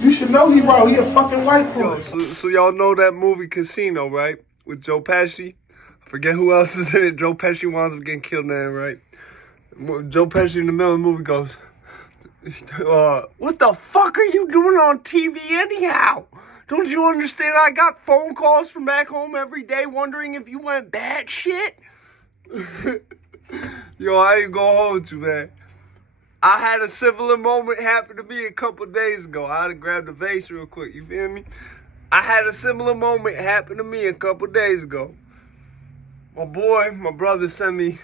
You should know he wrong. He a fucking white boy. So y'all know that movie Casino, right? With Joe Pesci. I forget who else is in it. Joe Pesci winds up getting killed in there, right? Joe Pesci in the middle of the movie goes, what the fuck are you doing on TV anyhow? Don't you understand? I got phone calls from back home every day wondering if you went bad shit. Yo, I ain't gonna hold you, man. I had a similar moment happen to me a couple days ago. I had to grab the vase real quick, you feel me? I had a similar moment happen to me a couple days ago. My brother sent me,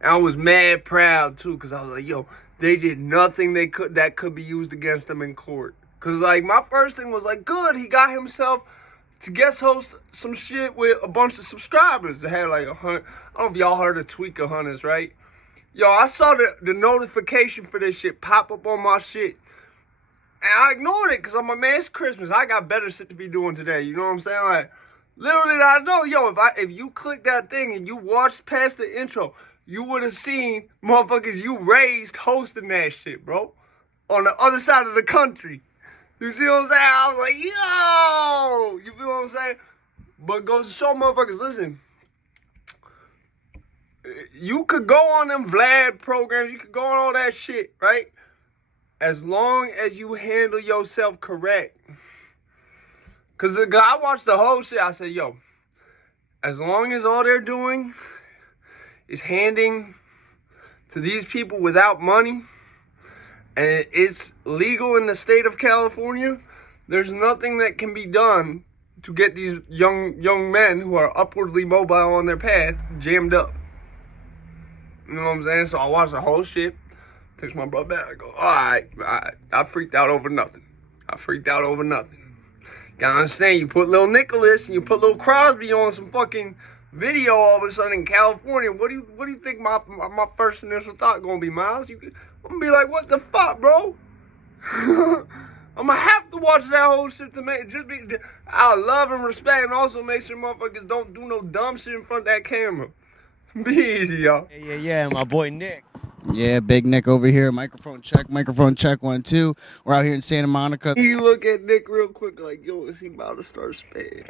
and I was mad proud too, because I was like, yo, they did nothing that could be used against them in court. Because, like, my first thing was, like, good, he got himself to guest host some shit with a bunch of subscribers that had, like, 100. I don't know if y'all heard of Tweaker Hunters, right? Yo, I saw the notification for this shit pop up on my shit. And I ignored it because I'm like, man, it's Christmas. I got better shit to be doing today. You know what I'm saying? Like, literally, I know, yo, if you click that thing and you watched past the intro, you would have seen motherfuckers you raised hosting that shit, bro. On the other side of the country. You see what I'm saying? I was like, yo! You feel what I'm saying? But goes to show motherfuckers, listen. You could go on them Vlad programs. You could go on all that shit, right? As long as you handle yourself correct. Because I watched the whole shit. I said, yo, as long as all they're doing is handing to these people without money, and it's legal in the state of California, there's nothing that can be done to get these young men who are upwardly mobile on their path jammed up. You know what I'm saying? So I watched the whole shit. Text my brother back. I go, all right. I freaked out over nothing. Gotta understand, you put little Nicholas and you put little Crosby on some fucking video all of a sudden in California. What do you think my first initial thought gonna be, Miles? I'm gonna be like, what the fuck, bro? I'm gonna have to watch that whole shit to make I love and respect, and also make sure motherfuckers don't do no dumb shit in front of that camera. Be easy, y'all. Yeah, my boy Nick. Yeah, Big Nick over here. Microphone check, 1, 2. We're out here in Santa Monica. He look at Nick real quick like, yo, is he about to start spitting?